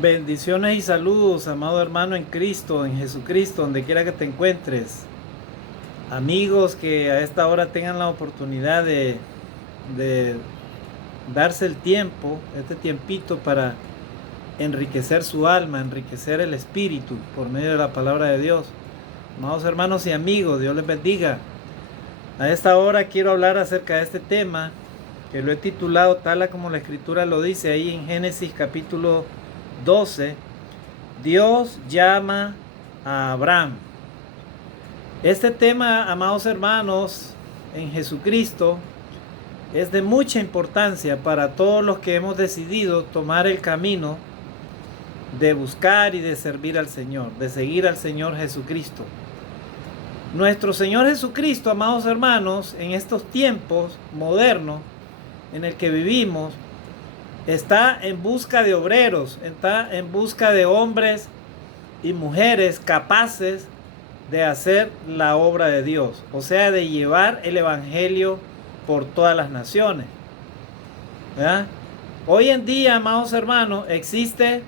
Bendiciones y saludos, amado hermano en Cristo, en Jesucristo, donde quiera que te encuentres. Amigos que a esta hora tengan la oportunidad de darse el tiempo, este tiempito para enriquecer su alma, enriquecer el espíritu por medio de la palabra de Dios. Amados hermanos y amigos, Dios les bendiga. A esta hora quiero hablar acerca de este tema que lo he titulado tal como la escritura lo dice ahí en Génesis capítulo 12. Dios llama a Abraham. Este tema, amados hermanos, en Jesucristo es de mucha importancia para todos los que hemos decidido tomar el camino de buscar y de servir al Señor, de seguir al Señor Jesucristo. Nuestro Señor Jesucristo, amados hermanos, en estos tiempos modernos en el que vivimos, está en busca de obreros, está en busca de hombres y mujeres capaces de hacer la obra de Dios, o sea, de llevar el evangelio por todas las naciones. ¿Verdad? Hoy en día, amados hermanos, existe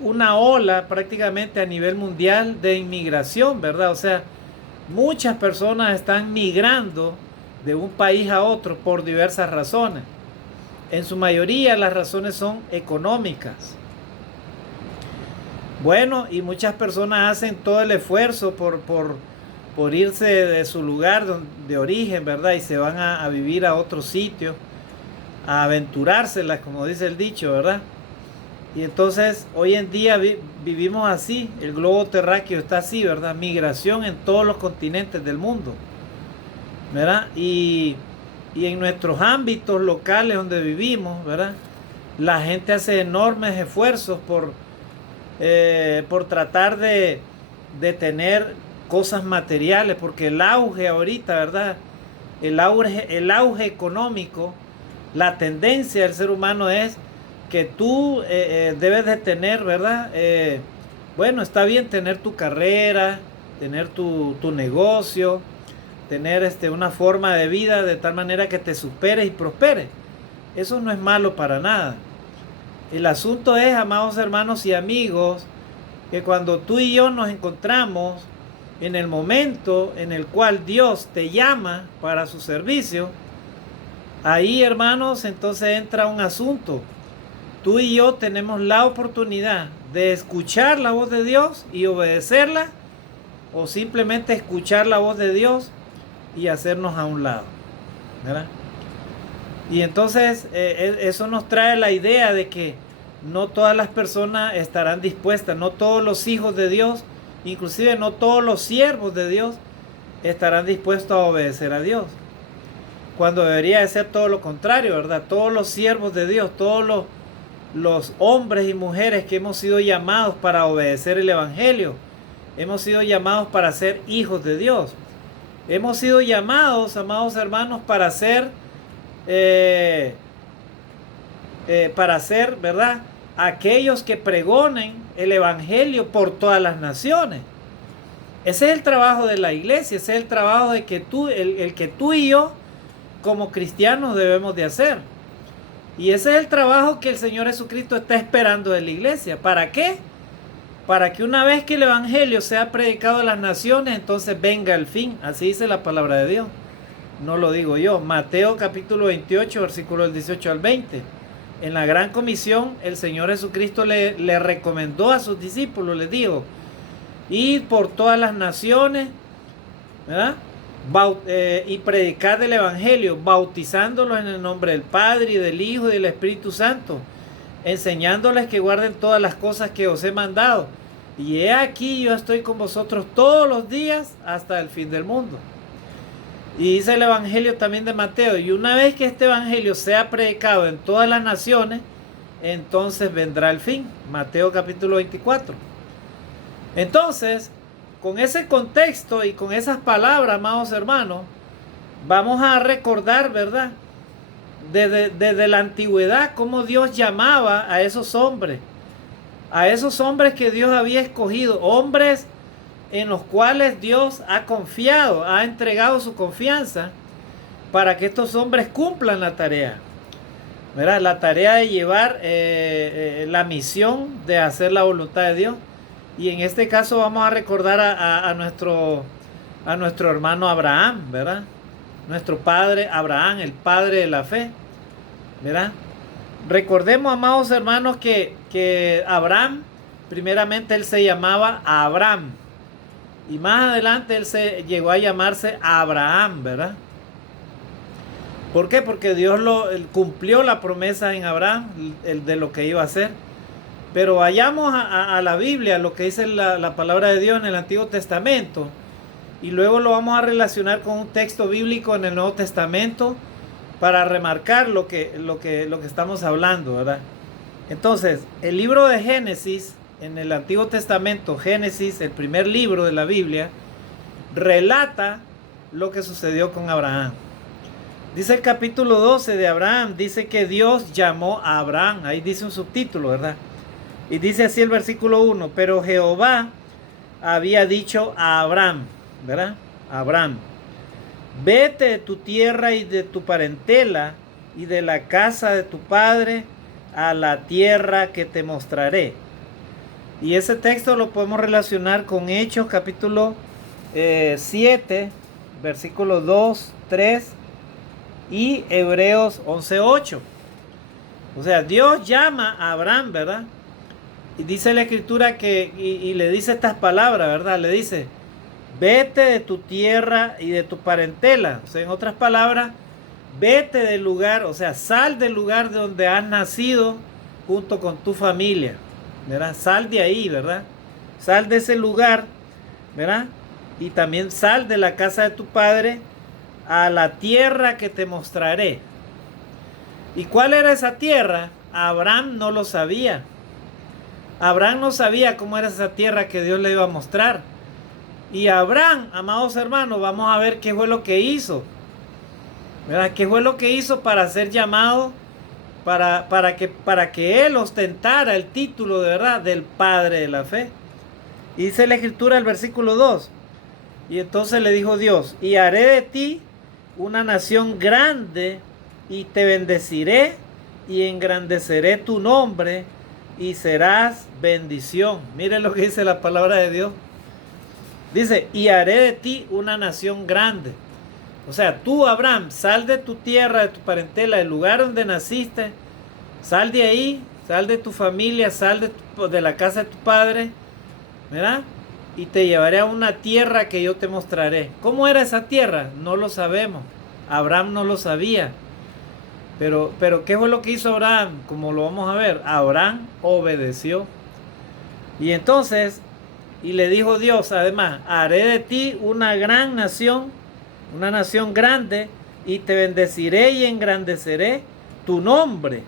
una ola prácticamente a nivel mundial de inmigración, ¿verdad? O sea, muchas personas están migrando de un país a otro por diversas razones. En su mayoría las razones son económicas. Bueno, y muchas personas hacen todo el esfuerzo por irse de su lugar de origen, ¿verdad? Y se van a vivir a otro sitio, a aventurárselas, como dice el dicho, ¿verdad? Y entonces hoy en día vivimos así, el globo terráqueo está así, ¿verdad? Migración en todos los continentes del mundo, ¿verdad? Y en nuestros ámbitos locales donde vivimos, ¿verdad? La gente hace enormes esfuerzos por tratar de tener cosas materiales, porque el auge ahorita, ¿verdad? El auge económico, la tendencia del ser humano es que tú debes de tener, ¿verdad? Bueno, está bien tener tu carrera, tener tu negocio, tener una forma de vida de tal manera que te superes y prosperes. Eso no es malo para nada. El asunto es, amados hermanos y amigos, que cuando tú y yo nos encontramos en el momento en el cual Dios te llama para su servicio, ahí, hermanos, entonces entra un asunto. Tú y yo tenemos la oportunidad de escuchar la voz de Dios y obedecerla, o simplemente escuchar la voz de Dios y hacernos a un lado, ¿verdad? Y entonces eso nos trae la idea de que no todas las personas estarán dispuestas, no todos los hijos de Dios, inclusive no todos los siervos de Dios estarán dispuestos a obedecer a Dios. Cuando debería de ser todo lo contrario, ¿verdad? Todos los siervos de Dios, todos los hombres y mujeres que hemos sido llamados para obedecer el evangelio, hemos sido llamados para ser hijos de Dios. Hemos sido llamados, amados hermanos, para ser, ¿verdad? Aquellos que pregonen el evangelio por todas las naciones. Ese es el trabajo de la iglesia, ese es el trabajo de que el que tú y yo, como cristianos, debemos de hacer. Y ese es el trabajo que el Señor Jesucristo está esperando de la iglesia. ¿Para qué? Para que una vez que el evangelio sea predicado a las naciones, entonces venga el fin. Así dice la palabra de Dios. No lo digo yo. Mateo capítulo 28, versículos 18 al 20. En la gran comisión, el Señor Jesucristo le recomendó a sus discípulos, les dijo, id por todas las naciones, ¿verdad? Y predicar el evangelio, bautizándolos en el nombre del Padre y del Hijo y del Espíritu Santo, enseñándoles que guarden todas las cosas que os he mandado. Y he aquí, yo estoy con vosotros todos los días hasta el fin del mundo. Y dice el evangelio también de Mateo, y una vez que este evangelio sea predicado en todas las naciones, entonces vendrá el fin. Mateo capítulo 24. Entonces, con ese contexto y con esas palabras, amados hermanos, vamos a recordar, ¿verdad? Desde la antigüedad, cómo Dios llamaba a esos hombres que Dios había escogido, hombres en los cuales Dios ha confiado, ha entregado su confianza para que estos hombres cumplan la tarea. ¿verdad? La tarea de llevar la misión de hacer la voluntad de Dios. Y en este caso vamos a recordar a nuestro hermano Abraham, ¿verdad? Nuestro padre Abraham, el padre de la fe, ¿verdad? Recordemos, amados hermanos, que Abraham, primeramente él se llamaba Abram. Y más adelante él se llegó a llamarse Abraham, ¿verdad? ¿Por qué? Porque Dios él cumplió la promesa en Abraham de lo que iba a hacer. Pero vayamos a la Biblia, lo que dice la palabra de Dios en el Antiguo Testamento. Y luego lo vamos a relacionar con un texto bíblico en el Nuevo Testamento para remarcar lo que estamos hablando, ¿verdad? Entonces, el libro de Génesis, en el Antiguo Testamento, Génesis, el primer libro de la Biblia, relata lo que sucedió con Abraham. Dice el capítulo 12 de Abraham, dice que Dios llamó a Abraham, ahí dice un subtítulo, ¿verdad? Y dice así el versículo 1, pero Jehová había dicho a Abraham, ¿verdad? Abraham, vete de tu tierra y de tu parentela y de la casa de tu padre a la tierra que te mostraré. Y ese texto lo podemos relacionar con Hechos capítulo 7, versículos 2, 3 y Hebreos 11, 8. O sea, Dios llama a Abraham, ¿verdad? Y dice la escritura y le dice estas palabras, ¿verdad? Le dice, vete de tu tierra y de tu parentela. O sea, en otras palabras, vete del lugar, o sea, sal del lugar de donde has nacido junto con tu familia, ¿verdad? Sal de ahí, ¿verdad? Sal de ese lugar, ¿verdad? Y también sal de la casa de tu padre a la tierra que te mostraré. ¿Y cuál era esa tierra? Abraham no lo sabía. Abraham no sabía cómo era esa tierra que Dios le iba a mostrar. Y Abraham, amados hermanos, vamos a ver qué fue lo que hizo, ¿verdad? ¿Qué fue lo que hizo para ser llamado, para que él ostentara el título de verdad del padre de la fe? Y dice la escritura el versículo 2. Y entonces le dijo Dios, y haré de ti una nación grande y te bendeciré y engrandeceré tu nombre y serás bendición. Miren lo que dice la palabra de Dios. Dice, y haré de ti una nación grande. O sea, tú, Abraham, sal de tu tierra, de tu parentela, del lugar donde naciste. Sal de ahí, sal de tu familia, sal de la casa de tu padre, ¿verdad? Y te llevaré a una tierra que yo te mostraré. ¿Cómo era esa tierra? No lo sabemos. Abraham no lo sabía. Pero ¿qué fue lo que hizo Abraham? Como lo vamos a ver, Abraham obedeció. Y entonces, y le dijo Dios, además, haré de ti una gran nación, una nación grande, y te bendeciré y engrandeceré tu nombre,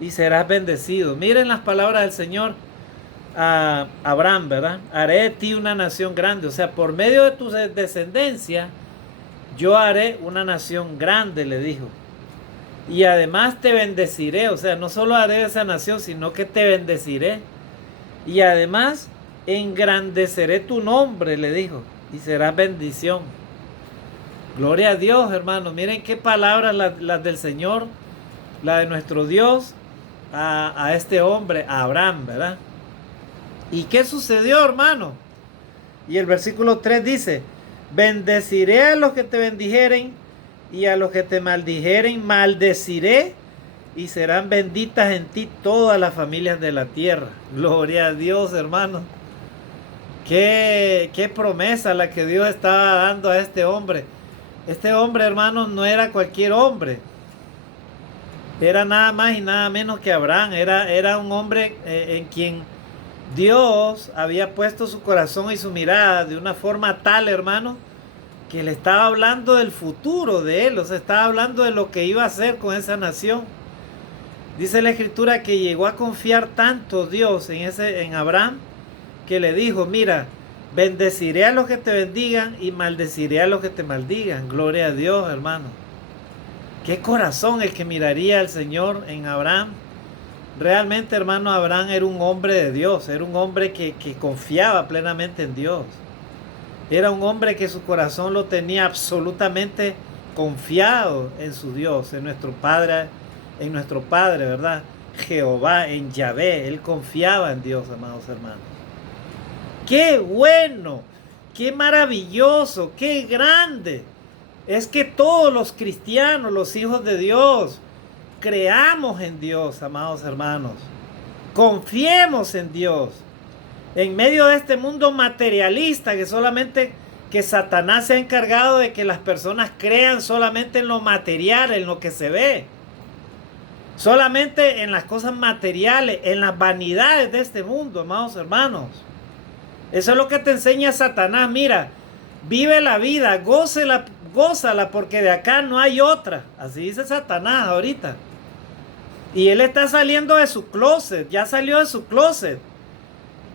y serás bendecido. Miren las palabras del Señor a Abraham, ¿verdad? Haré de ti una nación grande. O sea, por medio de tu descendencia, yo haré una nación grande, le dijo. Y además te bendeciré, o sea, no solo haré esa nación, sino que te bendeciré. Y además engrandeceré tu nombre, le dijo, y será bendición. Gloria a Dios, hermanos. Miren qué palabras las del Señor, la de nuestro Dios, a este hombre, a Abraham, ¿verdad? ¿Y qué sucedió, hermano? Y el versículo 3 dice, bendeciré a los que te bendijeren, y a los que te maldijeren maldeciré, y serán benditas en ti todas las familias de la tierra. Gloria a Dios, hermano. Qué promesa la que Dios estaba dando a este hombre. Este hombre, hermano, no era cualquier hombre. Era nada más y nada menos que Abraham. Era un hombre en quien Dios había puesto su corazón y su mirada de una forma tal, hermano, que le estaba hablando del futuro de él, o sea, estaba hablando de lo que iba a hacer con esa nación. Dice la escritura que llegó a confiar tanto Dios en Abraham, que le dijo, mira, bendeciré a los que te bendigan y maldeciré a los que te maldigan. Gloria a Dios, hermano. Qué corazón el que miraría al Señor en Abraham. Realmente, hermano, Abraham era un hombre de Dios, era un hombre que confiaba plenamente en Dios. Era un hombre que su corazón lo tenía absolutamente confiado en su Dios, en nuestro Padre en nuestro Padre, ¿verdad? Jehová, en Yahvé. Él confiaba en Dios, amados hermanos. ¡Qué bueno! ¡Qué maravilloso! ¡Qué grande! Es que todos los cristianos, los hijos de Dios, creamos en Dios, amados hermanos. Confiemos en Dios. En medio de este mundo materialista que Satanás se ha encargado de que las personas crean solamente en lo material, en lo que se ve. Solamente en las cosas materiales, en las vanidades de este mundo, amados hermanos. Eso es lo que te enseña Satanás. Mira, vive la vida, gózala, porque de acá no hay otra. Así dice Satanás ahorita. Y él está saliendo de su closet, ya salió de su closet.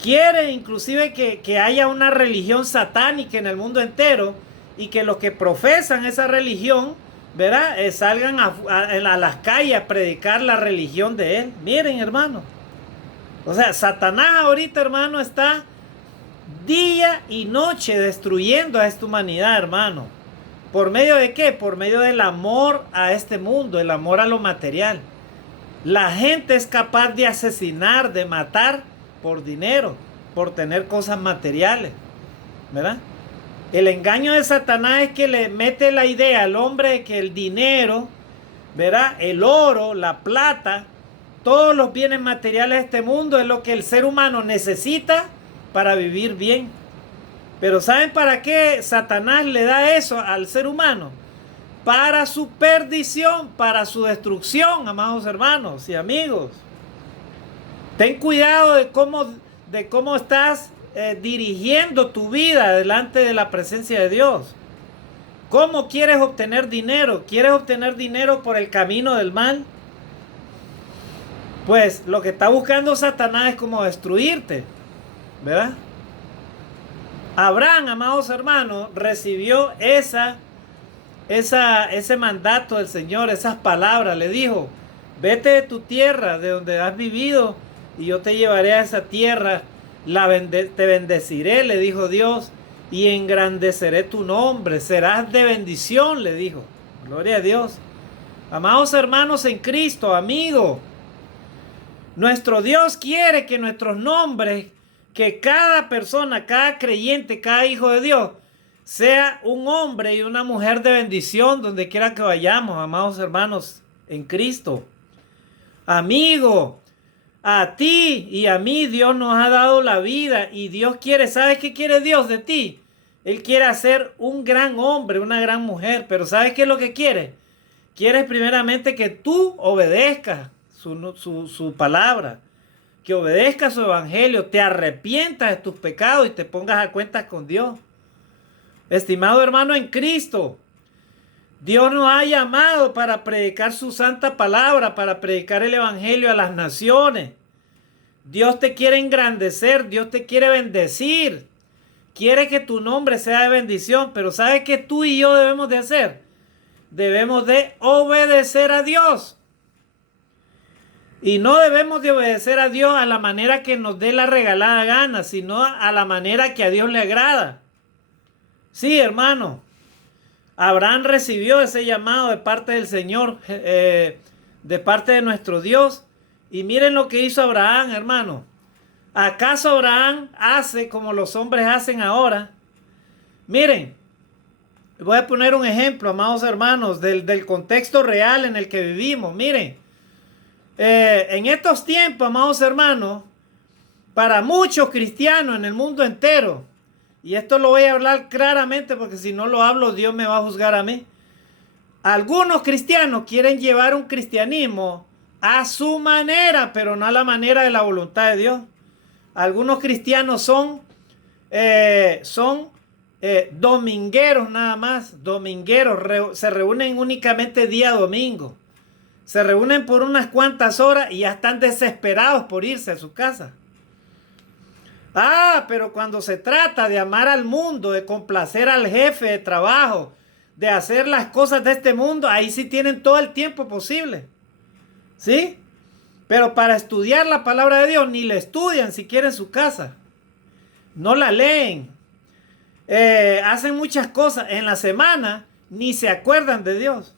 Quiere inclusive que haya una religión satánica en el mundo entero y que los que profesan esa religión, ¿verdad? Salgan a las calles a predicar la religión de él. Miren, hermano. O sea, Satanás ahorita, hermano, está día y noche destruyendo a esta humanidad, hermano. ¿Por medio de qué? Por medio del amor a este mundo, el amor a lo material. La gente es capaz de asesinar, de matar por dinero, por tener cosas materiales, ¿verdad? El engaño de Satanás es que le mete la idea al hombre de que el dinero, ¿verdad? El oro, la plata, todos los bienes materiales de este mundo es lo que el ser humano necesita para vivir bien. Pero ¿saben para qué Satanás le da eso al ser humano? Para su perdición, para su destrucción, amados hermanos y amigos. Ten cuidado de cómo estás dirigiendo tu vida delante de la presencia de Dios. ¿Cómo quieres obtener dinero? ¿Quieres obtener dinero por el camino del mal? Pues lo que está buscando Satanás es como destruirte, ¿verdad? Abraham, amados hermanos, recibió ese mandato del Señor, esas palabras. Le dijo: vete de tu tierra, de donde has vivido, y yo te llevaré a esa tierra. Te bendeciré, le dijo Dios, y engrandeceré tu nombre. Serás de bendición, le dijo. Gloria a Dios. Amados hermanos en Cristo, amigos, nuestro Dios quiere que nuestros nombres, que cada persona, cada creyente, cada hijo de Dios, sea un hombre y una mujer de bendición donde quiera que vayamos, amados hermanos en Cristo. Amigo, a ti y a mí Dios nos ha dado la vida y Dios quiere, ¿sabes qué quiere Dios de ti? Él quiere hacer un gran hombre, una gran mujer, pero ¿sabes qué es lo que quiere? Quiere primeramente que tú obedezcas su palabra, que obedezcas su evangelio, te arrepientas de tus pecados y te pongas a cuentas con Dios. Estimado hermano en Cristo, Dios nos ha llamado para predicar su santa palabra, para predicar el evangelio a las naciones. Dios te quiere engrandecer, Dios te quiere bendecir. Quiere que tu nombre sea de bendición, pero ¿sabes qué tú y yo debemos de hacer? Debemos de obedecer a Dios. Y no debemos de obedecer a Dios a la manera que nos dé la regalada gana, sino a la manera que a Dios le agrada. Sí, hermano. Abraham recibió ese llamado de parte del Señor, de parte de nuestro Dios. Y miren lo que hizo Abraham, hermano. ¿Acaso Abraham hace como los hombres hacen ahora? Miren, voy a poner un ejemplo, amados hermanos, del contexto real en el que vivimos. Miren, en estos tiempos, amados hermanos, para muchos cristianos en el mundo entero, y esto lo voy a hablar claramente porque si no lo hablo, Dios me va a juzgar a mí. Algunos cristianos quieren llevar un cristianismo a su manera, pero no a la manera de la voluntad de Dios. Algunos cristianos son domingueros nada más, domingueros, se reúnen únicamente día domingo. Se reúnen por unas cuantas horas y ya están desesperados por irse a su casa. Pero cuando se trata de amar al mundo, de complacer al jefe de trabajo, de hacer las cosas de este mundo, ahí sí tienen todo el tiempo posible. ¿Sí? Pero para estudiar la palabra de Dios, ni la estudian siquiera en su casa. No la leen. Hacen muchas cosas. En la semana, ni se acuerdan de Dios.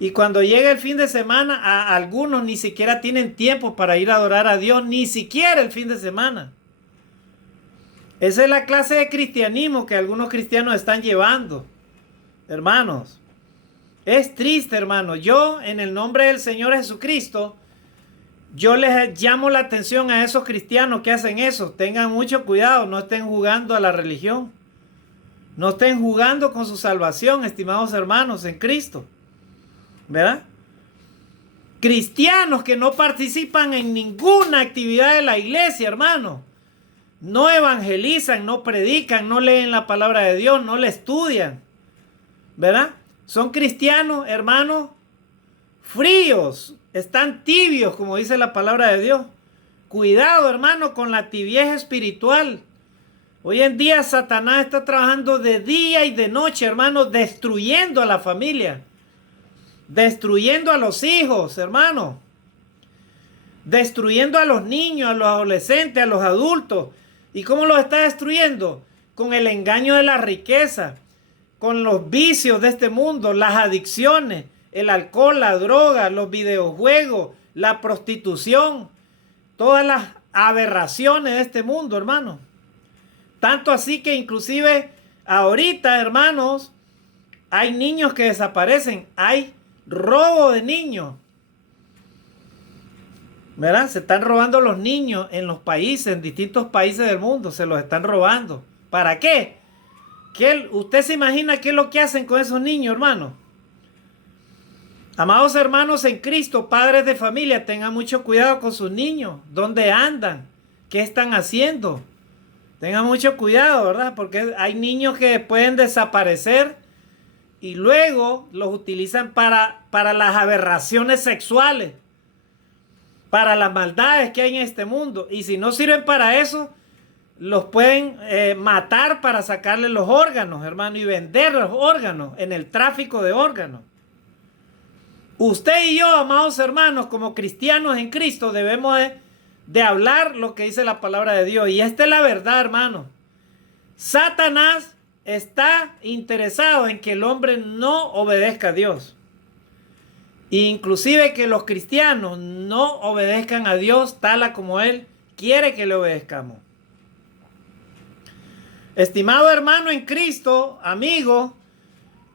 Y cuando llega el fin de semana, a algunos ni siquiera tienen tiempo para ir a adorar a Dios, ni siquiera el fin de semana. Esa es la clase de cristianismo que algunos cristianos están llevando, hermanos. Es triste, hermanos. Yo, en el nombre del Señor Jesucristo, yo les llamo la atención a esos cristianos que hacen eso. Tengan mucho cuidado, no estén jugando a la religión. No estén jugando con su salvación, estimados hermanos, en Cristo. ¿Verdad? Cristianos que no participan en ninguna actividad de la iglesia, hermano. No evangelizan, no predican, no leen la palabra de Dios, no la estudian. ¿Verdad? Son cristianos, hermanos, fríos, están tibios, como dice la palabra de Dios. Cuidado, hermano, con la tibieza espiritual. Hoy en día Satanás está trabajando de día y de noche, hermano, destruyendo a la familia. Destruyendo a los hijos, hermano. Destruyendo a los niños, a los adolescentes, a los adultos. ¿Y cómo los está destruyendo? Con el engaño de la riqueza, con los vicios de este mundo, las adicciones, el alcohol, la droga, los videojuegos, la prostitución, todas las aberraciones de este mundo, hermano. Tanto así que inclusive ahorita, hermanos, hay niños que desaparecen, hay robo de niños. ¿Verdad? Se están robando los niños en los países, en distintos países del mundo, se los están robando. ¿Para qué? ¿Usted se imagina qué es lo que hacen con esos niños, hermano? Amados hermanos en Cristo, padres de familia, tengan mucho cuidado con sus niños. ¿Dónde andan? ¿Qué están haciendo? Tengan mucho cuidado, ¿verdad? Porque hay niños que pueden desaparecer y luego los utilizan para las aberraciones sexuales, para las maldades que hay en este mundo. Y si no sirven para eso, los pueden matar para sacarle los órganos, hermano, y vender los órganos en el tráfico de órganos. Usted y yo, amados hermanos, como cristianos en Cristo, debemos de hablar lo que dice la palabra de Dios. Y esta es la verdad, hermano. Satanás está interesado en que el hombre no obedezca a Dios. Inclusive que los cristianos no obedezcan a Dios tal como Él quiere que le obedezcamos. Estimado hermano en Cristo, amigo,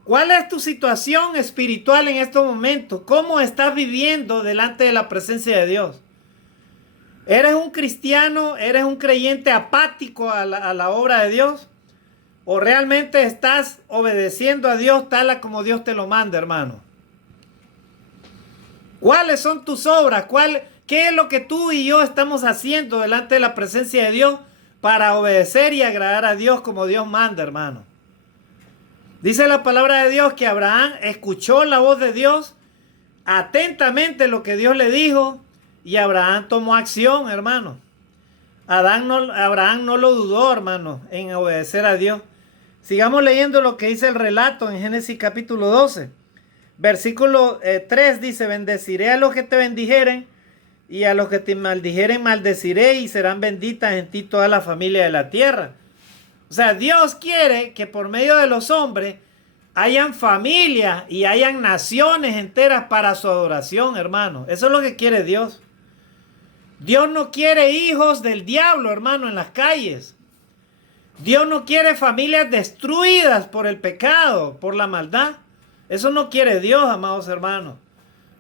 ¿cuál es tu situación espiritual en estos momentos? ¿Cómo estás viviendo delante de la presencia de Dios? ¿Eres un cristiano? ¿Eres un creyente apático a la obra de Dios? ¿O realmente estás obedeciendo a Dios tal como Dios te lo manda, hermano? ¿Cuáles son tus obras? ¿Qué es lo que tú y yo estamos haciendo delante de la presencia de Dios para obedecer y agradar a Dios como Dios manda, hermano? Dice la palabra de Dios que Abraham escuchó la voz de Dios atentamente lo que Dios le dijo y Abraham tomó acción, hermano. Abraham no lo dudó, hermano, en obedecer a Dios. Sigamos leyendo lo que dice el relato en Génesis capítulo 12. Versículo 3 dice: bendeciré a los que te bendijeren y a los que te maldijeren maldeciré y serán benditas en ti toda la familia de la tierra. O sea, Dios quiere que por medio de los hombres hayan familias y hayan naciones enteras para su adoración, hermano. Eso es lo que quiere Dios. Dios no quiere hijos del diablo, hermano, en las calles. Dios no quiere familias destruidas por el pecado, por la maldad. Eso no quiere Dios, amados hermanos.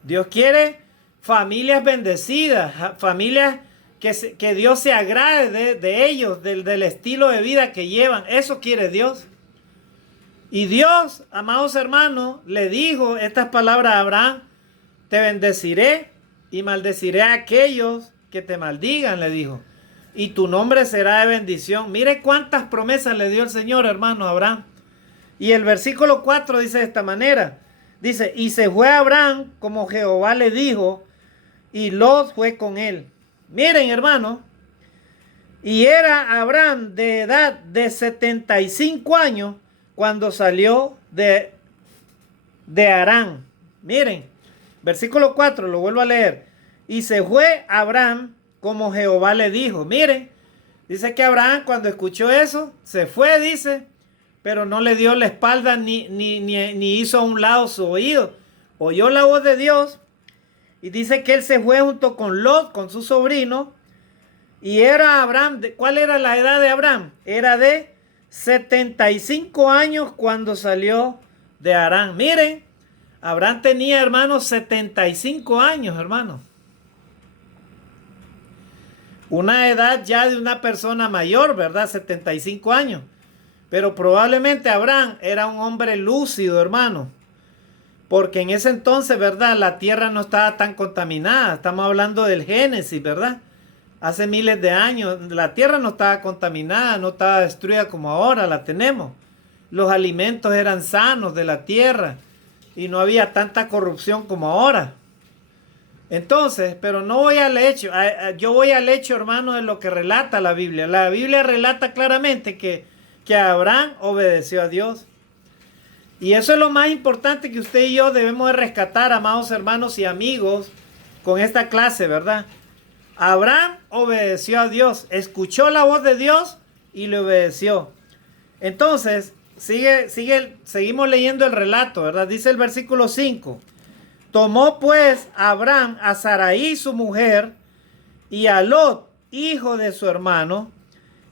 Dios quiere familias bendecidas, familias que Dios se agrade de ellos, del estilo de vida que llevan. Eso quiere Dios. Y Dios, amados hermanos, le dijo estas palabras a Abraham: te bendeciré y maldeciré a aquellos que te maldigan, le dijo. Y tu nombre será de bendición. Mire cuántas promesas le dio el Señor, hermano, a Abraham. Y el versículo 4 dice de esta manera. Dice: y se fue Abraham como Jehová le dijo, y Lot fue con él. Miren, hermano, y era Abraham de edad de 75 años cuando salió de Harán. Miren, versículo 4, lo vuelvo a leer. Y se fue Abraham como Jehová le dijo. Miren, dice que Abraham cuando escuchó eso, se fue, dice, pero no le dio la espalda ni hizo a un lado su oído, oyó la voz de Dios y dice que él se fue junto con Lot, con su sobrino. Y era Abraham, ¿cuál era la edad de Abraham? Era de 75 años cuando salió de Harán. Miren, Abraham tenía, hermanos, 75 años, hermanos. Una edad ya de una persona mayor, ¿verdad? 75 años. Pero probablemente Abraham era un hombre lúcido, hermano. Porque en ese entonces, ¿verdad? La tierra no estaba tan contaminada. Estamos hablando del Génesis, ¿verdad? Hace miles de años la tierra no estaba contaminada, no estaba destruida como ahora la tenemos. Los alimentos eran sanos de la tierra y no había tanta corrupción como ahora. Entonces, pero no voy al hecho, yo voy al hecho, hermano, de lo que relata la Biblia. La Biblia relata claramente que Abraham obedeció a Dios. Y eso es lo más importante que usted y yo debemos de rescatar, amados hermanos y amigos, con esta clase, ¿verdad? Abraham obedeció a Dios, escuchó la voz de Dios y le obedeció. Entonces, seguimos leyendo el relato, ¿verdad? Dice el versículo 5. Tomó pues Abraham a Sarai su mujer y a Lot, hijo de su hermano,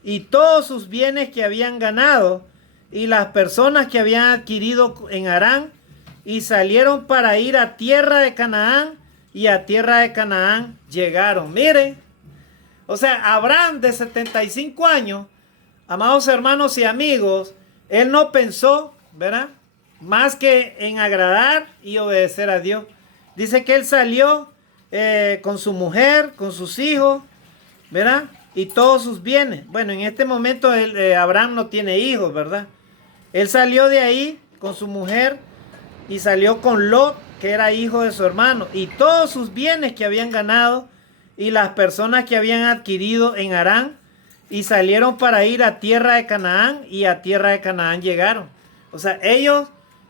y todos sus bienes que habían ganado y las personas que habían adquirido en Harán, y salieron para ir a tierra de Canaán, y a tierra de Canaán llegaron. Miren, o sea, Abraham de 75 años, amados hermanos y amigos, él no pensó, ¿verdad?, más que en agradar y obedecer a Dios. Dice que él salió con su mujer, con sus hijos, ¿verdad?, y todos sus bienes. Bueno, en este momento Abraham no tiene hijos, ¿verdad? Él salió de ahí con su mujer y salió con Lot, que era hijo de su hermano, y todos sus bienes que habían ganado y las personas que habían adquirido en Harán, y salieron para ir a tierra de Canaán, y a tierra de Canaán llegaron. O sea,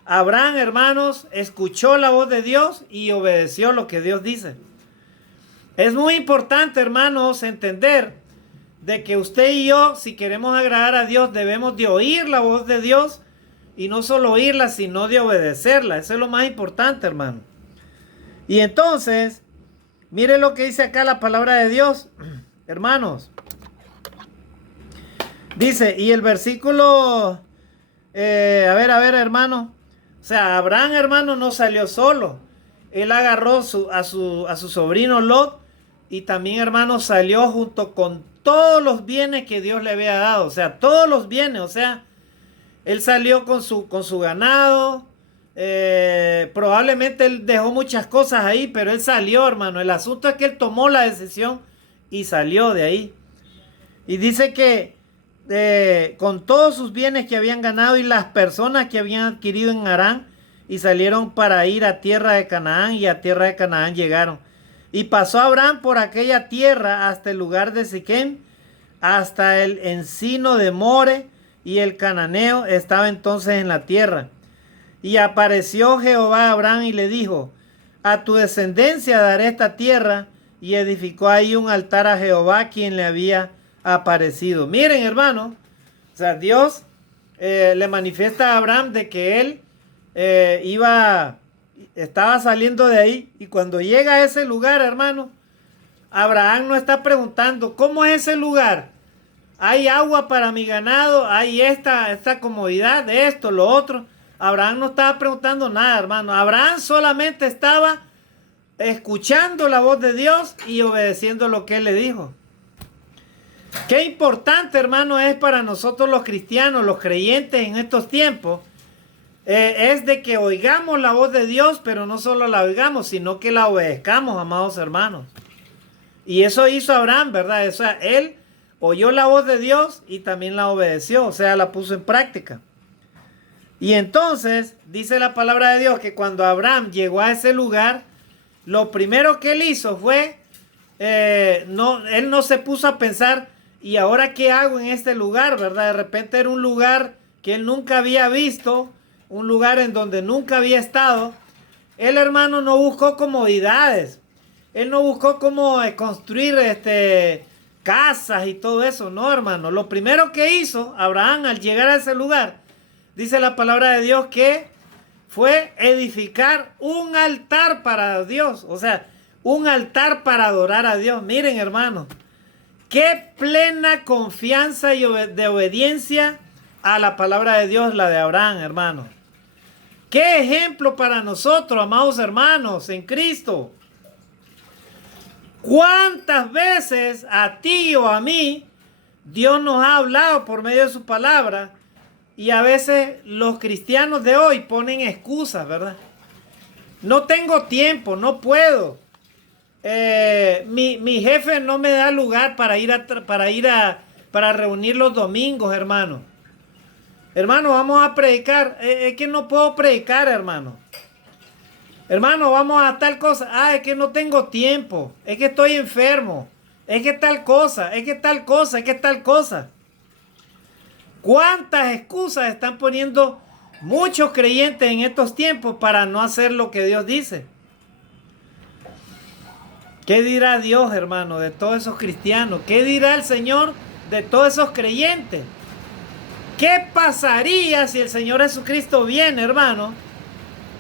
Abraham, hermanos, escuchó la voz de Dios y obedeció lo que Dios dice. Es muy importante, hermanos, entender de que usted y yo, si queremos agradar a Dios, debemos de oír la voz de Dios, y no solo oírla, sino de obedecerla. Eso es lo más importante, hermano. Y entonces, mire lo que dice acá la palabra de Dios, hermanos. Dice, y el versículo, a ver, hermano. O sea, Abraham, hermano, no salió solo. Él agarró a su sobrino Lot, y también, hermano, salió junto con todos los bienes que Dios le había dado. O sea, todos los bienes, o sea, él salió con su ganado. Probablemente él dejó muchas cosas ahí, pero él salió, hermano. El asunto es que él tomó la decisión y salió de ahí. Y dice que con todos sus bienes que habían ganado y las personas que habían adquirido en Harán, y salieron para ir a tierra de Canaán, y a tierra de Canaán llegaron. Y pasó Abraham por aquella tierra hasta el lugar de Siquem, hasta el encino de More, y el cananeo estaba entonces en la tierra. Y apareció Jehová a Abraham y le dijo: a tu descendencia daré esta tierra. Y edificó ahí un altar a Jehová, quien le había aparecido. Miren, hermano, o sea, Dios le manifiesta a Abraham de que él estaba saliendo de ahí, y cuando llega a ese lugar, hermano, Abraham no está preguntando ¿cómo es ese lugar? ¿Hay agua para mi ganado? ¿Hay esta comodidad de esto, lo otro? Abraham no estaba preguntando nada, hermano. Abraham solamente estaba escuchando la voz de Dios y obedeciendo lo que él le dijo. Qué importante, hermano, es para nosotros los cristianos, los creyentes en estos tiempos, es de que oigamos la voz de Dios, pero no solo la oigamos, sino que la obedezcamos, amados hermanos. Y eso hizo Abraham, ¿verdad? O sea, él oyó la voz de Dios y también la obedeció, o sea, la puso en práctica. Y entonces dice la palabra de Dios que cuando Abraham llegó a ese lugar, lo primero que él hizo fue, él no se puso a pensar, ¿y ahora qué hago en este lugar? ¿Verdad? De repente era un lugar que él nunca había visto, un lugar en donde nunca había estado. Él, hermano, no buscó comodidades. Él no buscó cómo construir casas y todo eso. No, hermano. Lo primero que hizo Abraham al llegar a ese lugar, dice la palabra de Dios que fue edificar un altar para Dios. O sea, un altar para adorar a Dios. Miren, hermanos, qué plena confianza y de obediencia a la palabra de Dios, la de Abraham, hermanos. Qué ejemplo para nosotros, amados hermanos, en Cristo. ¿Cuántas veces a ti o a mí Dios nos ha hablado por medio de su palabra? Y a veces los cristianos de hoy ponen excusas, ¿verdad? No tengo tiempo, no puedo. Mi jefe no me da lugar para reunir los domingos, hermano. Hermano, vamos a predicar. Es que no puedo predicar, hermano. Hermano, vamos a tal cosa. Es que no tengo tiempo. Es que estoy enfermo. Es que tal cosa. Es que tal cosa. Es que tal cosa. ¿Cuántas excusas están poniendo muchos creyentes en estos tiempos para no hacer lo que Dios dice? ¿Qué dirá Dios, hermano, de todos esos cristianos? ¿Qué dirá el Señor de todos esos creyentes? ¿Qué pasaría si el Señor Jesucristo viene, hermano,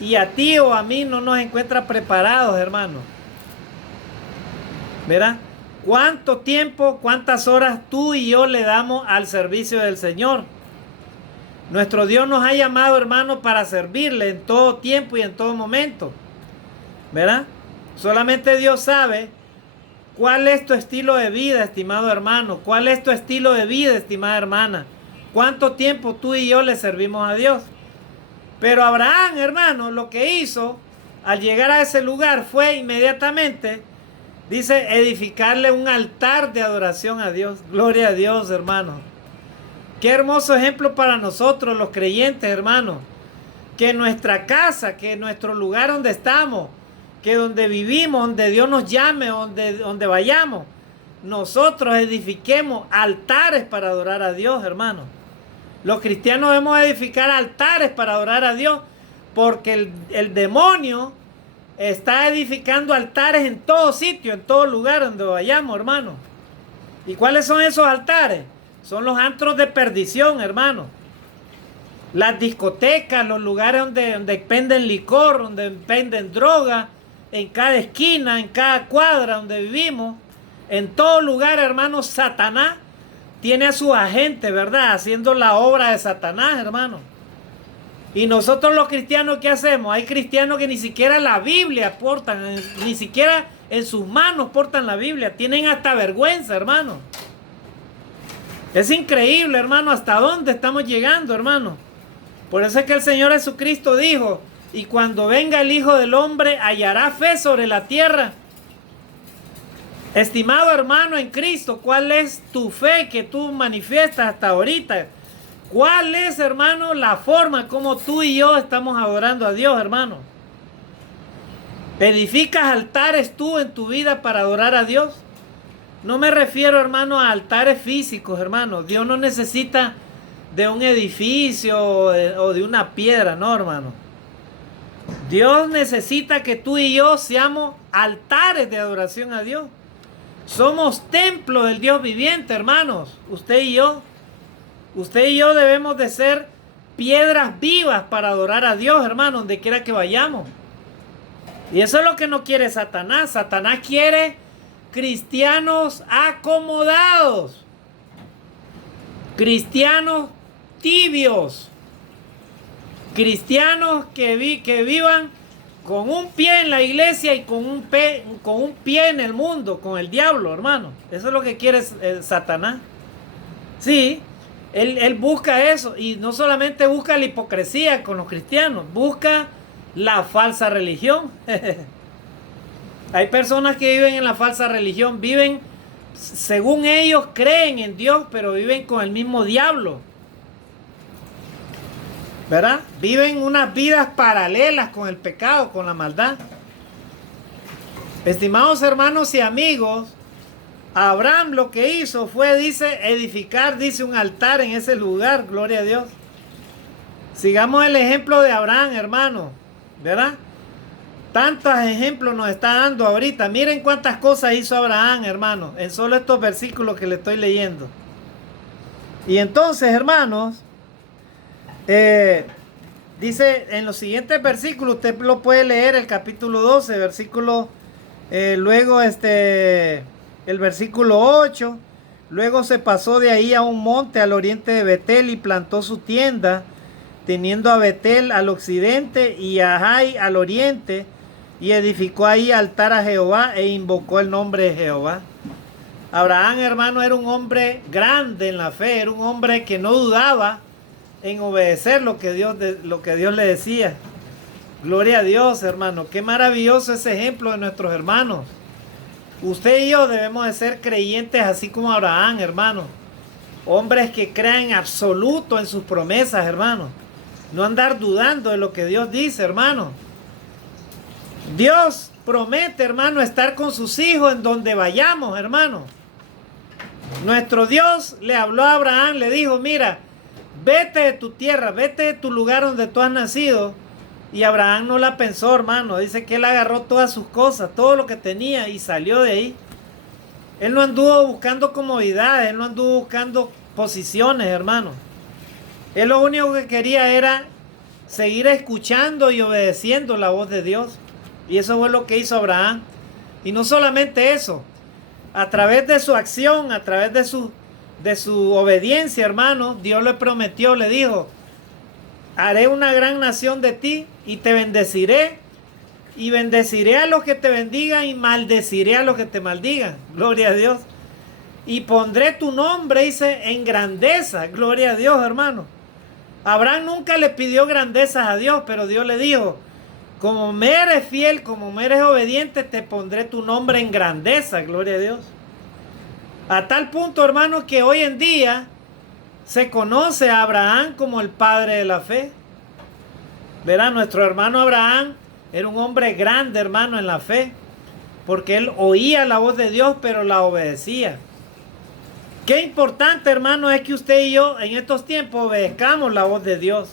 y a ti o a mí no nos encuentra preparados, hermano? ¿Verdad? ¿Cuánto tiempo, cuántas horas tú y yo le damos al servicio del Señor? Nuestro Dios nos ha llamado, hermano, para servirle en todo tiempo y en todo momento. ¿Verdad? Solamente Dios sabe cuál es tu estilo de vida, estimado hermano. ¿Cuál es tu estilo de vida, estimada hermana? ¿Cuánto tiempo tú y yo le servimos a Dios? Pero Abraham, hermano, lo que hizo al llegar a ese lugar fue inmediatamente, dice, edificarle un altar de adoración a Dios. Gloria a Dios, hermano. Qué hermoso ejemplo para nosotros, los creyentes, hermano. Que nuestra casa, que nuestro lugar donde estamos, que donde vivimos, donde Dios nos llame, donde vayamos, nosotros edifiquemos altares para adorar a Dios, hermano. Los cristianos debemos edificar altares para adorar a Dios, porque el demonio está edificando altares en todo sitio, en todo lugar donde vayamos, hermano. ¿Y cuáles son esos altares? Son los antros de perdición, hermano. Las discotecas, los lugares donde venden licor, donde venden droga, en cada esquina, en cada cuadra donde vivimos, en todo lugar, hermano, Satanás tiene a su agente, ¿verdad? Haciendo la obra de Satanás, hermano. Y nosotros los cristianos, ¿qué hacemos? Hay cristianos que ni siquiera la Biblia portan, ni siquiera en sus manos portan la Biblia. Tienen hasta vergüenza, hermano. Es increíble, hermano, hasta dónde estamos llegando, hermano. Por eso es que el Señor Jesucristo dijo, y cuando venga el Hijo del Hombre, hallará fe sobre la tierra. Estimado hermano en Cristo, ¿cuál es tu fe que tú manifiestas hasta ahorita? ¿Cuál es, hermano, la forma como tú y yo estamos adorando a Dios, hermano? ¿Edificas altares tú en tu vida para adorar a Dios? No me refiero, hermano, a altares físicos, hermano. Dios no necesita de un edificio o de una piedra, no, hermano. Dios necesita que tú y yo seamos altares de adoración a Dios. Somos templo del Dios viviente, hermanos. Usted y yo. Usted y yo debemos de ser piedras vivas para adorar a Dios, hermano, donde quiera que vayamos. Y eso es lo que no quiere Satanás. Satanás quiere cristianos acomodados. Cristianos tibios. Cristianos que vivan con un pie en la iglesia y con un pie en el mundo, con el diablo, hermano. Eso es lo que quiere Satanás. Sí, él busca eso. Y no solamente busca la hipocresía con los cristianos, busca la falsa religión. Hay personas que viven en la falsa religión, viven, según ellos creen en Dios, pero viven con el mismo diablo. ¿Verdad? Viven unas vidas paralelas con el pecado, con la maldad. Estimados hermanos y amigos, Abraham lo que hizo fue, dice, edificar, dice, un altar en ese lugar, gloria a Dios. Sigamos el ejemplo de Abraham, hermano, ¿verdad? Tantos ejemplos nos está dando ahorita. Miren cuántas cosas hizo Abraham, hermano, en solo estos versículos que le estoy leyendo. Y entonces, hermanos, Dice en los siguientes versículos, usted lo puede leer, el capítulo 12, versículo, luego el versículo 8. Luego se pasó de ahí a un monte al oriente de Betel y plantó su tienda, teniendo a Betel al occidente y a Jai al oriente, y edificó ahí altar a Jehová e invocó el nombre de Jehová. Abraham, hermano, era un hombre grande en la fe, era un hombre que no dudaba en obedecer lo que Dios le decía. Gloria a Dios, hermano. Qué maravilloso ese ejemplo de nuestros hermanos. Usted y yo debemos de ser creyentes así como Abraham, hermano. Hombres que crean absoluto en sus promesas, hermano. No andar dudando de lo que Dios dice, hermano. Dios promete, hermano, estar con sus hijos en donde vayamos, hermano. Nuestro Dios le habló a Abraham, le dijo, mira, vete de tu tierra, vete de tu lugar donde tú has nacido. Y Abraham no la pensó, hermano. Dice que él agarró todas sus cosas, todo lo que tenía y salió de ahí. Él no anduvo buscando comodidades, él no anduvo buscando posiciones, hermano. Él lo único que quería era seguir escuchando y obedeciendo la voz de Dios. Y eso fue lo que hizo Abraham. Y no solamente eso, a través de su acción, a través de su obediencia, hermano, Dios le prometió, le dijo, haré una gran nación de ti y te bendeciré. Y bendeciré a los que te bendigan y maldeciré a los que te maldigan. Gloria a Dios. Y pondré tu nombre, dice, en grandeza. Gloria a Dios, hermano. Abraham nunca le pidió grandezas a Dios, pero Dios le dijo, como me eres fiel, como me eres obediente, te pondré tu nombre en grandeza. Gloria a Dios. A tal punto, hermano, que hoy en día se conoce a Abraham como el padre de la fe. Verá, nuestro hermano Abraham era un hombre grande, hermano, en la fe, porque él oía la voz de Dios, pero la obedecía. Qué importante, hermano, es que usted y yo en estos tiempos obedezcamos la voz de Dios.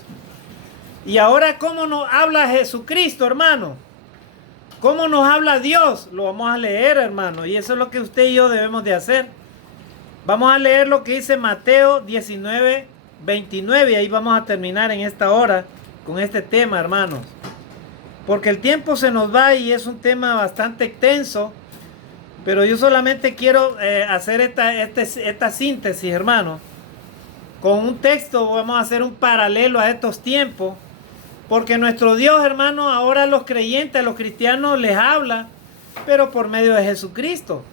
Y ahora, ¿cómo nos habla Jesucristo, hermano? ¿Cómo nos habla Dios? Lo vamos a leer, hermano, y eso es lo que usted y yo debemos de hacer. Vamos a leer lo que dice Mateo 19, 29, y ahí vamos a terminar en esta hora con este tema, hermanos. Porque el tiempo se nos va y es un tema bastante extenso, pero yo solamente quiero hacer esta síntesis, hermano. Con un texto vamos a hacer un paralelo a estos tiempos, porque nuestro Dios, hermano, ahora a los creyentes, a los cristianos les habla, pero por medio de Jesucristo.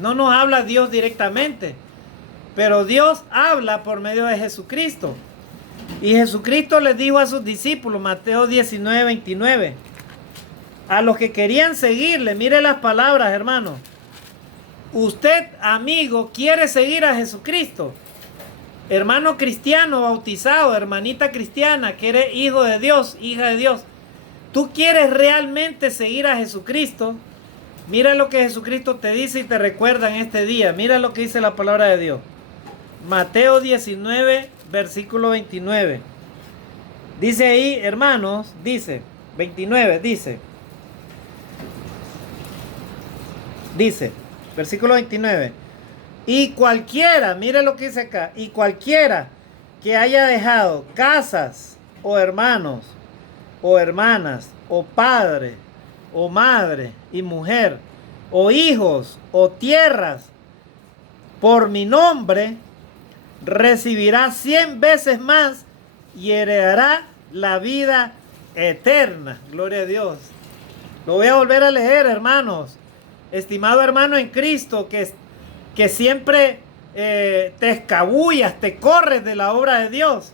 No nos habla Dios directamente, pero Dios habla por medio de Jesucristo. Y Jesucristo les dijo a sus discípulos, Mateo 19, 29, a los que querían seguirle, mire las palabras, hermano. Usted, amigo, quiere seguir a Jesucristo. Hermano cristiano bautizado, hermanita cristiana, que eres hijo de Dios, hija de Dios. ¿Tú quieres realmente seguir a Jesucristo? Mira lo que Jesucristo te dice y te recuerda en este día. Mira lo que dice la palabra de Dios. Mateo 19, versículo 29. Dice ahí, hermanos, dice, 29, dice, versículo 29. Y cualquiera, mire lo que dice acá, y cualquiera que haya dejado casas, o hermanos, o hermanas, o padre, o madre y mujer, o hijos, o tierras, por mi nombre, recibirá 100 veces más y heredará la vida eterna. Gloria a Dios. Lo voy a volver a leer, hermanos. Estimado hermano en Cristo, que siempre te escabullas, te corres de la obra de Dios,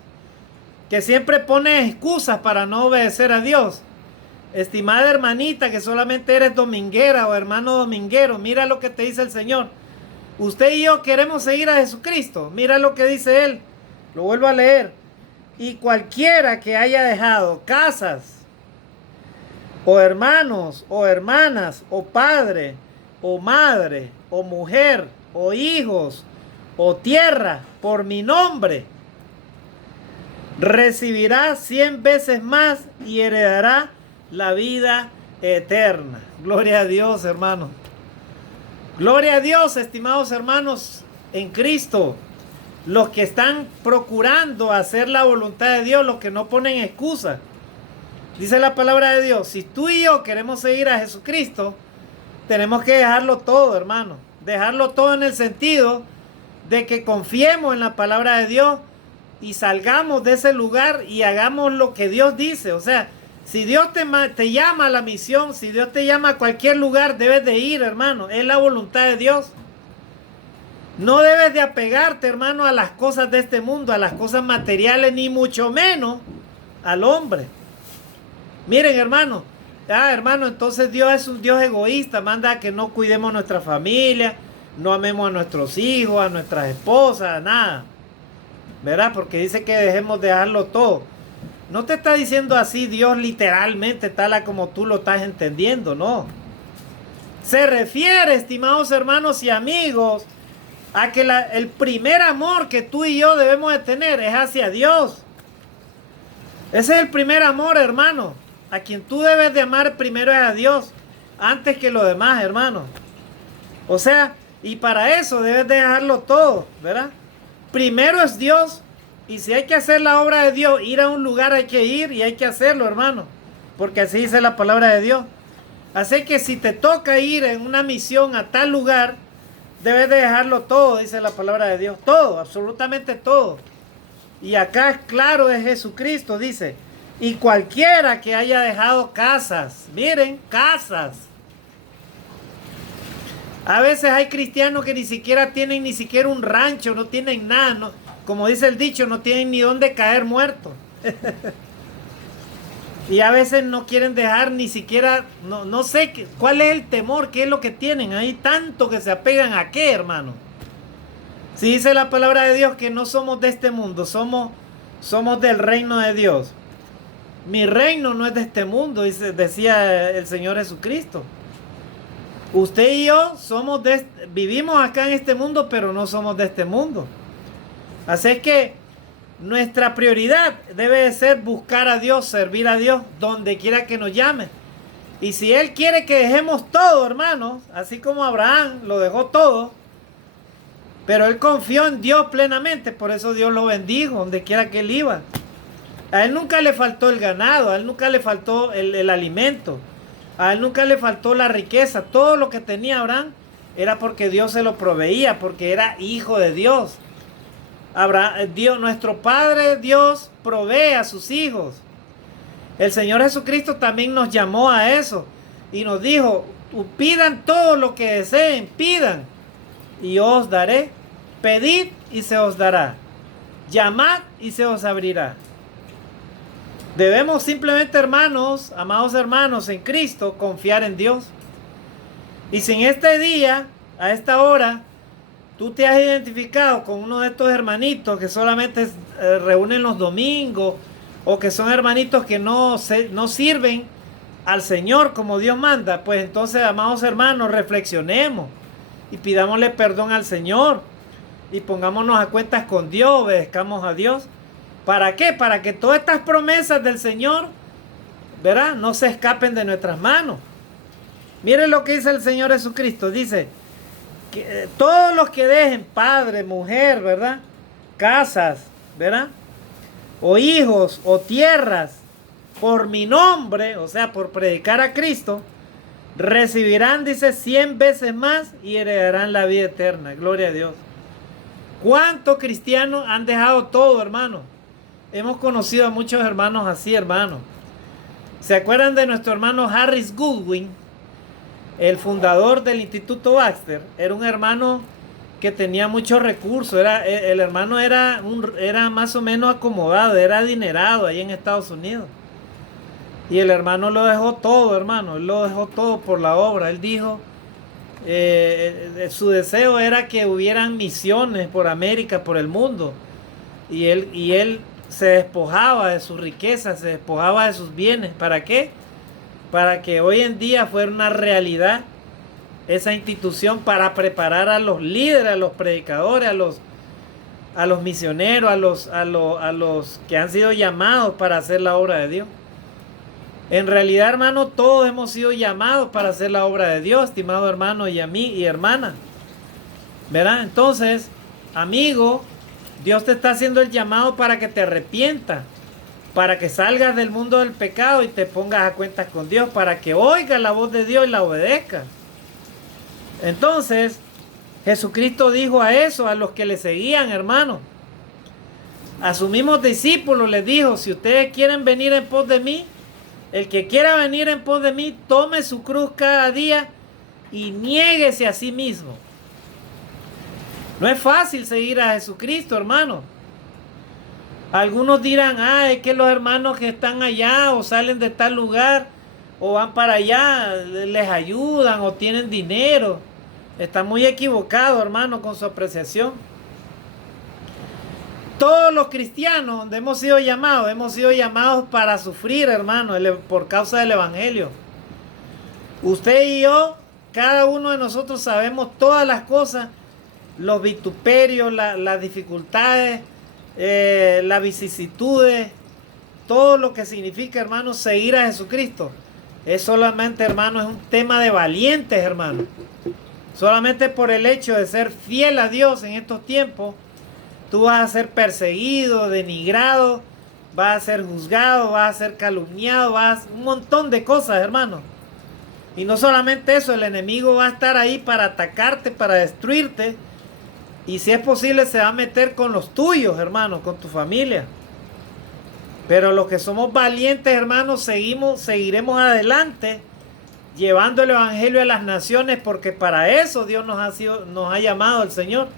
que siempre pones excusas para no obedecer a Dios. Estimada hermanita, que solamente eres dominguera o hermano dominguero, mira lo que te dice el Señor. Usted y yo queremos seguir a Jesucristo. Mira lo que dice Él. Lo vuelvo a leer. Y cualquiera que haya dejado casas, o hermanos, o hermanas, o padre, o madre, o mujer, o hijos, o tierra, por mi nombre, recibirá 100 veces más y heredará la vida eterna. Gloria a Dios, hermano. Gloria a Dios, estimados hermanos en Cristo. Los que están procurando hacer la voluntad de Dios, los que no ponen excusas. Dice la palabra de Dios, si tú y yo queremos seguir a Jesucristo, tenemos que dejarlo todo, hermano. Dejarlo todo en el sentido de que confiemos en la palabra de Dios y salgamos de ese lugar y hagamos lo que Dios dice. O sea, si Dios te llama a la misión, si Dios te llama a cualquier lugar, debes de ir, hermano. Es la voluntad de Dios. No debes de apegarte, hermano, a las cosas de este mundo, a las cosas materiales, ni mucho menos al hombre. Miren, hermano, hermano, entonces Dios es un Dios egoísta, manda a que no cuidemos nuestra familia, no amemos a nuestros hijos, a nuestras esposas, nada. ¿Verdad? Porque dice que dejemos de dejarlo todo. No te está diciendo así Dios literalmente, tal a como tú lo estás entendiendo, no. Se refiere, estimados hermanos y amigos, a que el primer amor que tú y yo debemos de tener es hacia Dios. Ese es el primer amor, hermano. A quien tú debes de amar primero es a Dios, antes que lo demás, hermano. O sea, y para eso debes de dejarlo todo, ¿verdad? Primero es Dios, y si hay que hacer la obra de Dios, ir a un lugar hay que ir y hay que hacerlo, hermano. Porque así dice la palabra de Dios. Así que si te toca ir en una misión a tal lugar, debes de dejarlo todo, dice la palabra de Dios. Todo, absolutamente todo. Y acá es claro, es Jesucristo, dice. Y cualquiera que haya dejado casas, miren, casas. A veces hay cristianos que ni siquiera tienen ni siquiera un rancho, no tienen nada, no, como dice el dicho, no tienen ni dónde caer muertos. Y a veces no quieren dejar ni siquiera, no sé cuál es el temor, qué es lo que tienen. Hay tanto que se apegan a qué, hermano. Si dice la palabra de Dios que no somos de este mundo, somos del reino de Dios. Mi reino no es de este mundo, decía el Señor Jesucristo. Usted y yo vivimos acá en este mundo, pero no somos de este mundo. Así es que nuestra prioridad debe de ser buscar a Dios, servir a Dios, donde quiera que nos llame. Y si Él quiere que dejemos todo, hermanos, así como Abraham lo dejó todo, pero él confió en Dios plenamente, por eso Dios lo bendijo, donde quiera que él iba. A él nunca le faltó el ganado, a él nunca le faltó el alimento, a él nunca le faltó la riqueza. Todo lo que tenía Abraham era porque Dios se lo proveía, porque era hijo de Dios. Dios, nuestro Padre Dios, provee a sus hijos. El Señor Jesucristo también nos llamó a eso y nos dijo, pidan todo lo que deseen, pidan y yo os daré. Pedid y se os dará. Llamad y se os abrirá. Debemos simplemente, hermanos, amados hermanos en Cristo, confiar en Dios. Y si en este día, a esta hora, tú te has identificado con uno de estos hermanitos que solamente reúnen los domingos, o que son hermanitos que no sirven al Señor como Dios manda, pues entonces, amados hermanos, reflexionemos y pidámosle perdón al Señor y pongámonos a cuentas con Dios, obedezcamos a Dios. ¿Para qué? Para que todas estas promesas del Señor, ¿verdad?, no se escapen de nuestras manos. Miren lo que dice el Señor Jesucristo. Dice que todos los que dejen padre, mujer, ¿verdad?, casas, ¿verdad?, o hijos o tierras por mi nombre, o sea, por predicar a Cristo, recibirán, dice, 100 veces más y heredarán la vida eterna. Gloria a Dios. ¿Cuántos cristianos han dejado todo, hermano? Hemos conocido a muchos hermanos así, hermano. ¿Se acuerdan de nuestro hermano Harris Goodwin, el fundador del Instituto Baxter? Era un hermano que tenía muchos recursos. El hermano era más o menos acomodado, era adinerado ahí en Estados Unidos. Y el hermano lo dejó todo, hermano. Él lo dejó todo por la obra. Él dijo, su deseo era que hubieran misiones por América, por el mundo. Y él se despojaba de sus riquezas, se despojaba de sus bienes. ¿Para qué? Para que hoy en día fuera una realidad esa institución, para preparar a los líderes, a los predicadores, a los misioneros, a los que han sido llamados para hacer la obra de Dios. En realidad, hermano, todos hemos sido llamados para hacer la obra de Dios, estimado hermano, y a mí y hermana, ¿verdad? Entonces, amigo, Dios te está haciendo el llamado para que te arrepientas, para que salgas del mundo del pecado y te pongas a cuentas con Dios, para que oigas la voz de Dios y la obedezcas. Entonces, Jesucristo dijo a eso, a los que le seguían, hermano. A sus mismos discípulos les dijo, si ustedes quieren venir en pos de mí, el que quiera venir en pos de mí, tome su cruz cada día y niéguese a sí mismo. No es fácil seguir a Jesucristo, hermano. Algunos dirán, es que los hermanos que están allá o salen de tal lugar o van para allá, les ayudan o tienen dinero. Está muy equivocado, hermano, con su apreciación. Todos los cristianos donde hemos sido llamados para sufrir, hermano, por causa del evangelio. Usted y yo, cada uno de nosotros sabemos todas las cosas, los vituperios, las dificultades, las vicisitudes, todo lo que significa, hermano, seguir a Jesucristo. Es solamente, hermano, es un tema de valientes, hermano. Solamente por el hecho de ser fiel a Dios en estos tiempos, tú vas a ser perseguido, denigrado, vas a ser juzgado, vas a ser calumniado, un montón de cosas, hermano. Y no solamente eso, el enemigo va a estar ahí para atacarte, para destruirte. Y si es posible se va a meter con los tuyos, hermano, con tu familia. Pero los que somos valientes, hermanos, seguiremos adelante, llevando el evangelio a las naciones, porque para eso Dios nos ha llamado el Señor.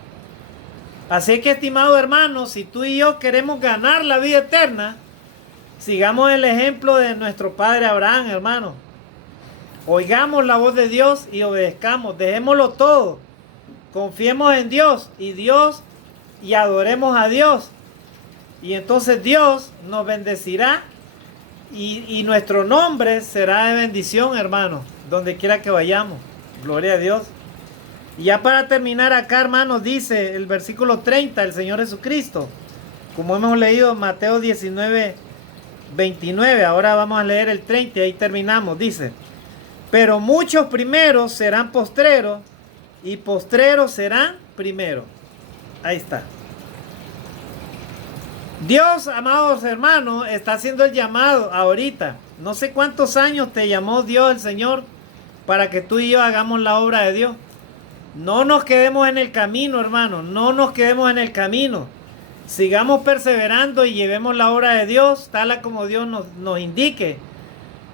Así que, estimado hermano, si tú y yo queremos ganar la vida eterna, sigamos el ejemplo de nuestro padre Abraham, hermano. Oigamos la voz de Dios y obedezcamos, dejémoslo todo. Confiemos en Dios y adoremos a Dios. Y entonces Dios nos bendecirá y nuestro nombre será de bendición, hermano, donde quiera que vayamos. Gloria a Dios. Y ya para terminar acá, hermanos, dice el versículo 30, el Señor Jesucristo, como hemos leído Mateo 19, 29, ahora vamos a leer el 30 y ahí terminamos, dice, pero muchos primeros serán postreros y postreros serán primeros. Ahí está. Dios, amados hermanos, está haciendo el llamado ahorita. No sé cuántos años te llamó Dios, el Señor, para que tú y yo hagamos la obra de Dios. No nos quedemos en el camino, hermano. No nos quedemos en el camino. Sigamos perseverando y llevemos la obra de Dios tal como Dios nos indique.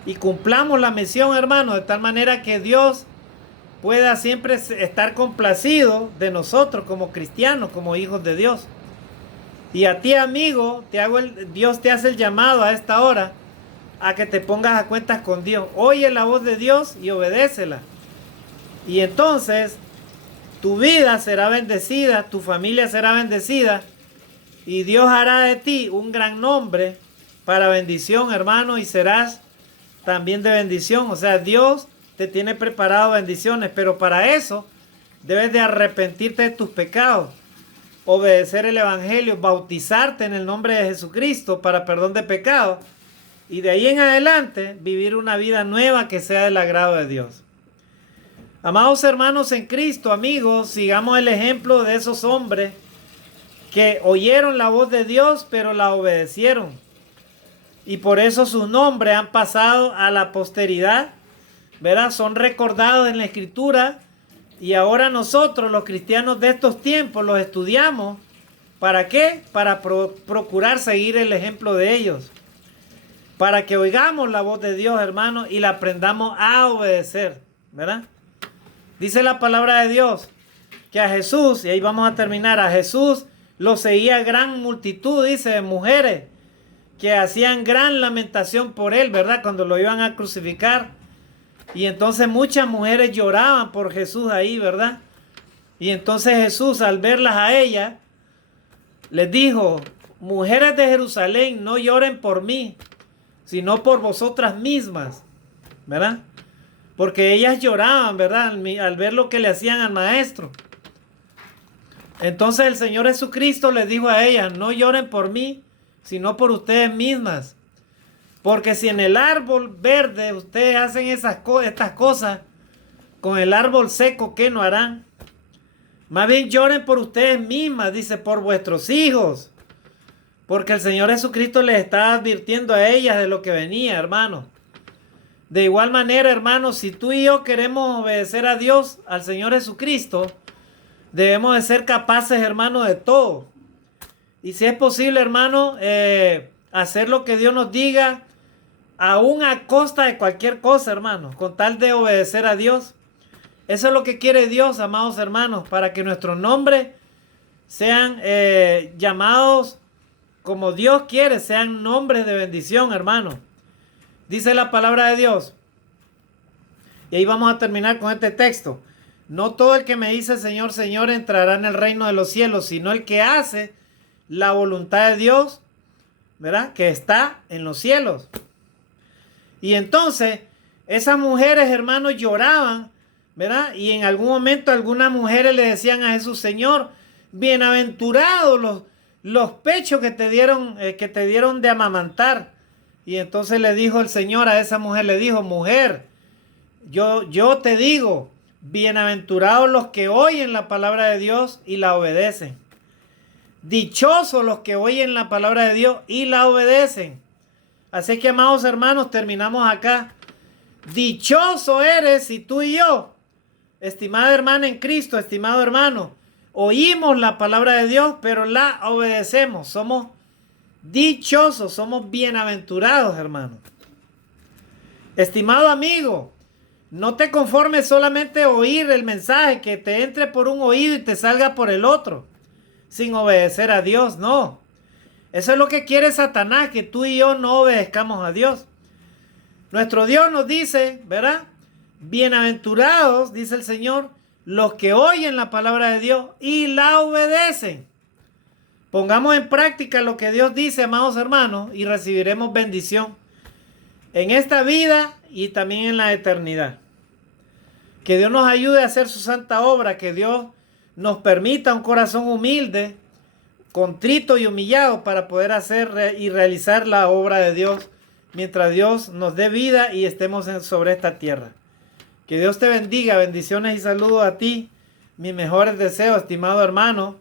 Y cumplamos la misión, hermano, de tal manera que Dios pueda siempre estar complacido de nosotros como cristianos, como hijos de Dios. Y a ti, amigo, Dios te hace el llamado a esta hora a que te pongas a cuentas con Dios. Oye la voz de Dios y obedécela. Y entonces tu vida será bendecida, tu familia será bendecida y Dios hará de ti un gran nombre para bendición, hermano, y serás también de bendición. O sea, Dios te tiene preparado bendiciones, pero para eso debes de arrepentirte de tus pecados, obedecer el evangelio, bautizarte en el nombre de Jesucristo para perdón de pecados y de ahí en adelante vivir una vida nueva que sea del agrado de Dios. Amados hermanos en Cristo, amigos, sigamos el ejemplo de esos hombres que oyeron la voz de Dios, pero la obedecieron. Y por eso sus nombres han pasado a la posteridad, ¿verdad? Son recordados en la Escritura y ahora nosotros, los cristianos de estos tiempos, los estudiamos. ¿Para qué? Para procurar seguir el ejemplo de ellos. Para que oigamos la voz de Dios, hermanos, y la aprendamos a obedecer, ¿verdad? Dice la palabra de Dios que a Jesús, y ahí vamos a terminar, a Jesús lo seguía gran multitud, dice, de mujeres que hacían gran lamentación por él, ¿verdad? Cuando lo iban a crucificar. Y entonces muchas mujeres lloraban por Jesús ahí, ¿verdad? Y entonces Jesús, al verlas a ellas, les dijo, mujeres de Jerusalén, no lloren por mí, sino por vosotras mismas, ¿verdad? Porque ellas lloraban, ¿verdad? Al ver lo que le hacían al maestro. Entonces el Señor Jesucristo les dijo a ellas, no lloren por mí, sino por ustedes mismas. Porque si en el árbol verde ustedes hacen estas cosas, con el árbol seco, ¿qué no harán? Más bien lloren por ustedes mismas, dice, por vuestros hijos. Porque el Señor Jesucristo les está advirtiendo a ellas de lo que venía, hermano. De igual manera, hermano, si tú y yo queremos obedecer a Dios, al Señor Jesucristo, debemos de ser capaces, hermano, de todo. Y si es posible, hermano, hacer lo que Dios nos diga, aún a costa de cualquier cosa, hermano, con tal de obedecer a Dios. Eso es lo que quiere Dios, amados hermanos, para que nuestros nombres sean llamados como Dios quiere, sean nombres de bendición, hermano. Dice la palabra de Dios. Y ahí vamos a terminar con este texto. No todo el que me dice Señor, Señor entrará en el reino de los cielos, sino el que hace la voluntad de Dios, ¿verdad? Que está en los cielos. Y entonces, esas mujeres, hermanos, lloraban, ¿verdad? Y en algún momento algunas mujeres le decían a Jesús, Señor, bienaventurados los pechos que te dieron de amamantar. Y entonces le dijo el Señor a esa mujer, le dijo, mujer, yo te digo, bienaventurados los que oyen la palabra de Dios y la obedecen. Dichosos los que oyen la palabra de Dios y la obedecen. Así que, amados hermanos, terminamos acá. Dichoso eres si tú y yo, estimada hermana en Cristo, estimado hermano, oímos la palabra de Dios, pero la obedecemos. Somos dichosos, somos bienaventurados, hermano. Estimado amigo, no te conformes solamente a oír el mensaje, que te entre por un oído y te salga por el otro, sin obedecer a Dios, no. Eso es lo que quiere Satanás, que tú y yo no obedezcamos a Dios. Nuestro Dios nos dice, ¿verdad? Bienaventurados, dice el Señor, los que oyen la palabra de Dios y la obedecen. Pongamos en práctica lo que Dios dice, amados hermanos, y recibiremos bendición en esta vida y también en la eternidad. Que Dios nos ayude a hacer su santa obra, que Dios nos permita un corazón humilde, contrito y humillado para poder hacer y realizar la obra de Dios mientras Dios nos dé vida y estemos sobre esta tierra. Que Dios te bendiga, bendiciones y saludos a ti, mis mejores deseos, estimado hermano.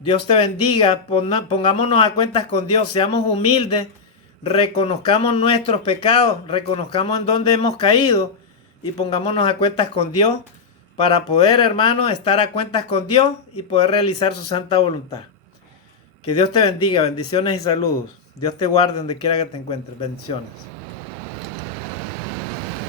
Dios te bendiga, pongámonos a cuentas con Dios, seamos humildes, reconozcamos nuestros pecados, reconozcamos en dónde hemos caído y pongámonos a cuentas con Dios para poder, hermano, estar a cuentas con Dios y poder realizar su santa voluntad. Que Dios te bendiga, bendiciones y saludos. Dios te guarde donde quiera que te encuentres. Bendiciones.